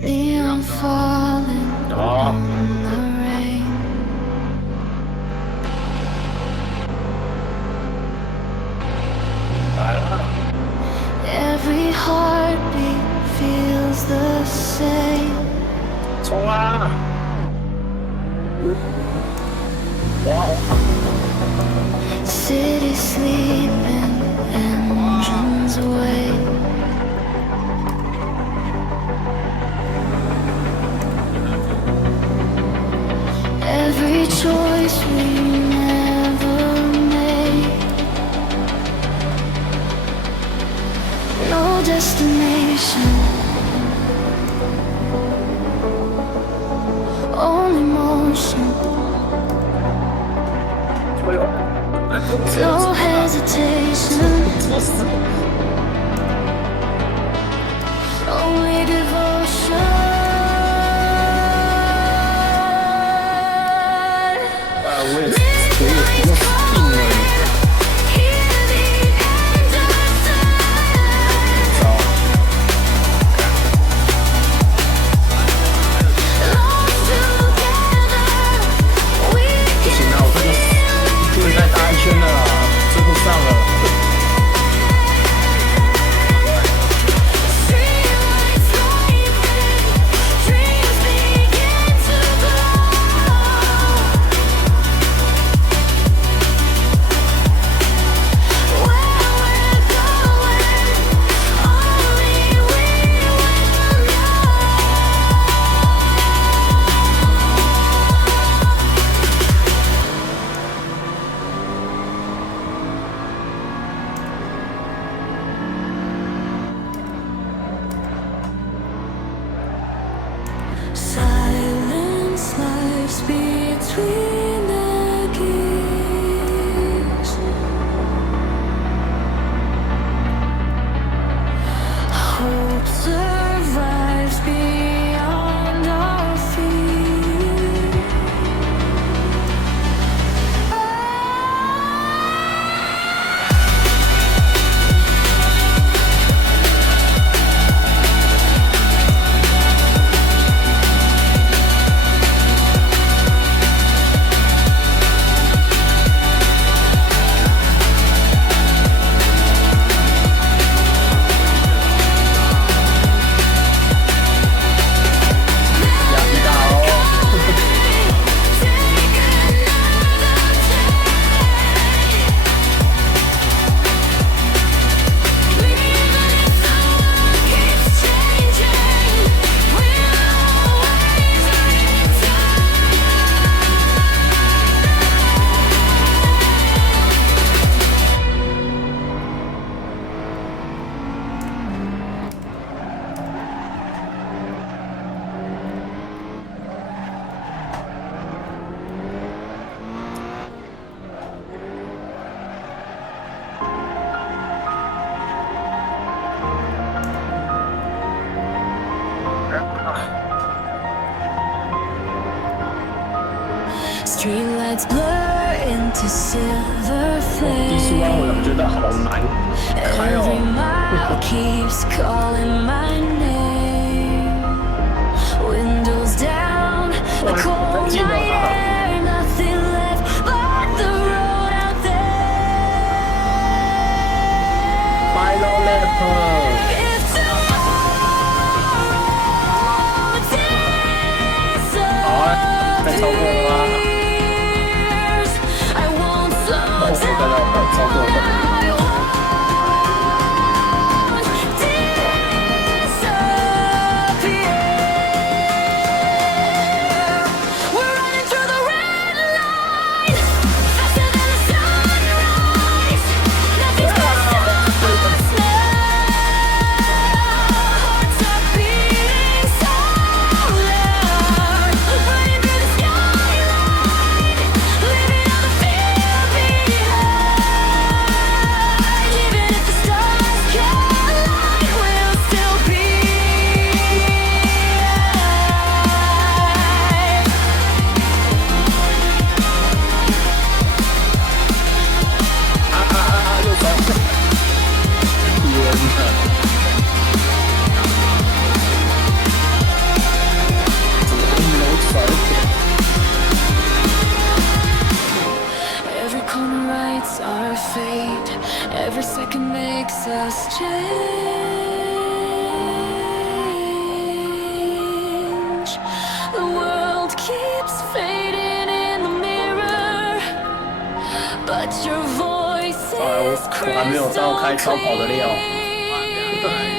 Neon falling in the rain. Every heartbeat feels the same. 冲啊！哇！ City sleeping, engines wait. Every choice we never made. No destination, only motion. No hesitation, only devotion. 我也病了。不行啊，我这个不能再搭一圈了啊，追不上了。 Silence lies between the gears. Hope survives beyond our fear. Streetlights blur into silver 第10弯我觉得好难开 Every 哦。 mile keeps calling my name. Windows down, the cold night air, nothing left but the road out there. Final lap。 If tomorrow 好啊，再超过了吗？ I won't slow 我看到超过了。 Leaving all the fear behind. 我还没有到开超跑的料。